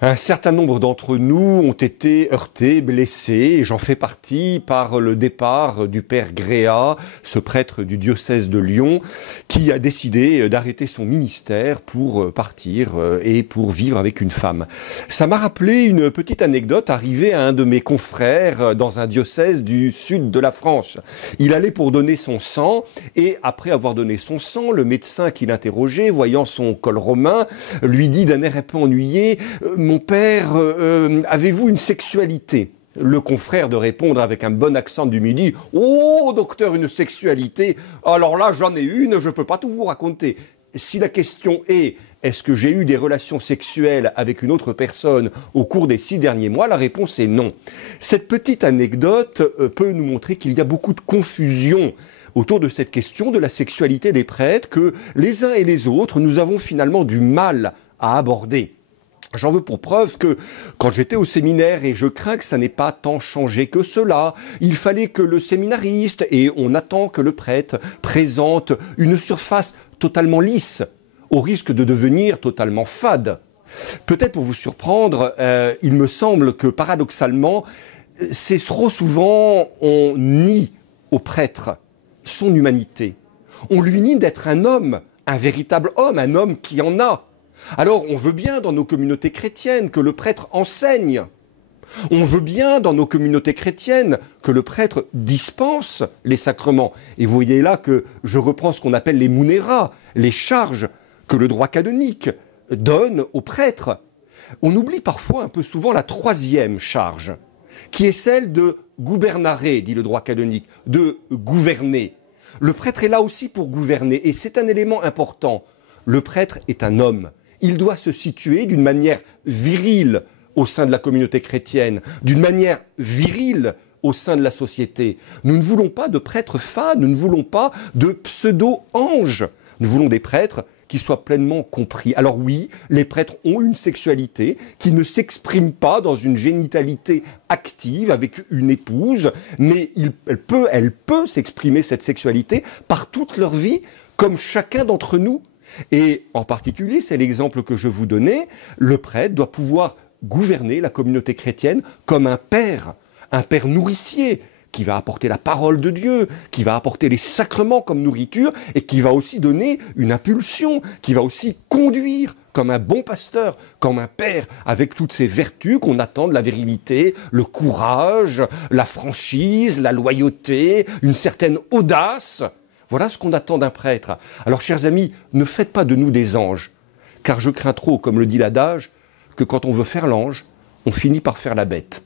Un certain nombre d'entre nous ont été heurtés, blessés, et j'en fais partie, par le départ du père Gréa, ce prêtre du diocèse de Lyon, qui a décidé d'arrêter son ministère pour partir et pour vivre avec une femme. Ça m'a rappelé une petite anecdote arrivée à un de mes confrères dans un diocèse du sud de la France. Il allait pour donner son sang, et après avoir donné son sang, le médecin qui l'interrogeait, voyant son col romain, lui dit d'un air un peu ennuyé: mon père, avez-vous une sexualité? Le confrère de répondre avec un bon accent du Midi: oh, docteur, une sexualité? Alors là, j'en ai une, je ne peux pas tout vous raconter. Si la question est: est-ce que j'ai eu des relations sexuelles avec une autre personne au cours des 6 derniers mois? La réponse est non. Cette petite anecdote peut nous montrer qu'il y a beaucoup de confusion autour de cette question de la sexualité des prêtres, que les uns et les autres, nous avons finalement du mal à aborder. J'en veux pour preuve que quand j'étais au séminaire, et je crains que ça n'ait pas tant changé que cela, il fallait que le séminariste, et on attend que le prêtre, présente une surface totalement lisse, au risque de devenir totalement fade. Peut-être pour vous surprendre, il me semble que paradoxalement, c'est trop souvent on nie au prêtre son humanité. On lui nie d'être un homme, un véritable homme, un homme qui en a. Alors, on veut bien dans nos communautés chrétiennes que le prêtre enseigne. On veut bien dans nos communautés chrétiennes que le prêtre dispense les sacrements. Et vous voyez là que je reprends ce qu'on appelle les munera, les charges que le droit canonique donne aux prêtres. On oublie parfois, un peu souvent, la troisième charge, qui est celle de gouvernare, dit le droit canonique, de gouverner. Le prêtre est là aussi pour gouverner, et c'est un élément important. Le prêtre est un homme. Il doit se situer d'une manière virile au sein de la communauté chrétienne, d'une manière virile au sein de la société. Nous ne voulons pas de prêtres fades, nous ne voulons pas de pseudo-anges. Nous voulons des prêtres qui soient pleinement compris. Alors oui, les prêtres ont une sexualité qui ne s'exprime pas dans une génitalité active avec une épouse, mais elle peut s'exprimer, cette sexualité, par toute leur vie, comme chacun d'entre nous. Et en particulier, c'est l'exemple que je vous donnais, le prêtre doit pouvoir gouverner la communauté chrétienne comme un père nourricier, qui va apporter la parole de Dieu, qui va apporter les sacrements comme nourriture, et qui va aussi donner une impulsion, qui va aussi conduire comme un bon pasteur, comme un père, avec toutes ces vertus qu'on attend de la virilité, le courage, la franchise, la loyauté, une certaine audace. Voilà ce qu'on attend d'un prêtre. Alors, chers amis, ne faites pas de nous des anges, car je crains trop, comme le dit l'adage, que quand on veut faire l'ange, on finit par faire la bête.